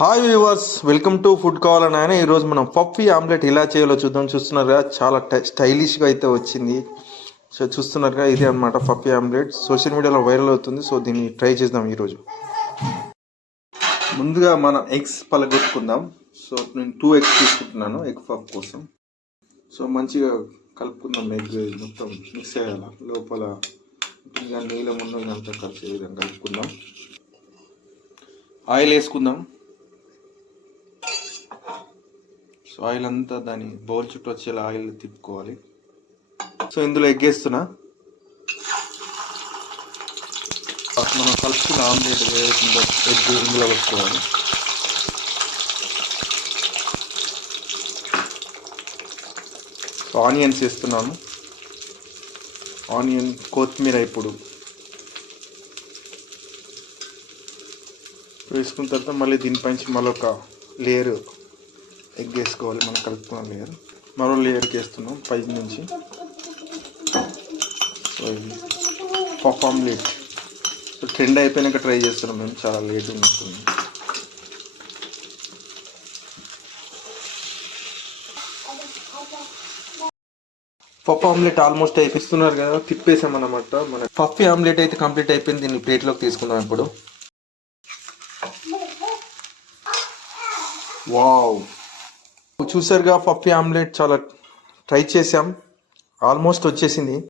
Hi viewers, welcome to food కావాలని ఆయన. ఈరోజు మనం పఫీ ఆమ్లెట్ ఎలా చేయాలో చూద్దాం. చూస్తున్నారు కదా, చాలా స్టైలిష్గా అయితే వచ్చింది. సో చూస్తున్నారుగా, ఇదే అనమాట పఫీ ఆమ్లెట్. సోషల్ మీడియాలో వైరల్ అవుతుంది. సో దీన్ని ట్రై చేద్దాం ఈరోజు. ముందుగా మనం ఎగ్స్ పలగొట్టుకుందాం. సో నేను 2 eggs తీసుకుంటున్నాను ఎగ్ పఫ్ కోసం. సో మంచిగా కలుపుకుందాం. ఎగ్ మొత్తం మిక్స్ అయ్యాల లోపల నీళ్ళ ముందు అంతా కలిసే విధంగా కలుపుకుందాం. ఆయిల్ వేసుకుందాం. సో ఆయిల్ అంతా దాని బౌల్ చుట్టూ వచ్చేలా ఆయిల్ తిప్పుకోవాలి. సో ఇందులో ఎగ్ వేస్తున్నా. మనం కలుపుకున్న ఆమ్లెట్ ఎగ్ ఇందులో వేసుకోవాలి. సో ఆనియన్స్ వేస్తున్నాను. ఆనియన్, కొత్తిమీర ఇప్పుడు వేసుకున్న తర్వాత మళ్ళీ దీనిపైన మళ్ళీ ఒక లేయర్ ఎగ్ వేసుకోవాలి. మనం కలుపుకున్న లేయర్ మరో లేయర్కి వేస్తున్నాం పై నుంచి. సో ఇది పఫ్ ఆమ్లెట్. సో ట్రెండ్ అయిపోయినాక ట్రై చేస్తున్నాం మేము, చాలా లేట్ ఉంటుంది. పఫ్ ఆమ్లెట్ ఆల్మోస్ట్ అయిపిస్తున్నారు కదా, తిప్పేసామన్నమాట. మన పఫీ ఆమ్లెట్ అయితే కంప్లీట్ అయిపోయింది. దీన్ని ప్లేట్లోకి తీసుకుందాం ఇప్పుడు. వావ్, చూసారుగా పఫీ ఆమ్లెట్ చాలా ట్రై చేసాం, ఆల్మోస్ట్ వచ్చేసింది.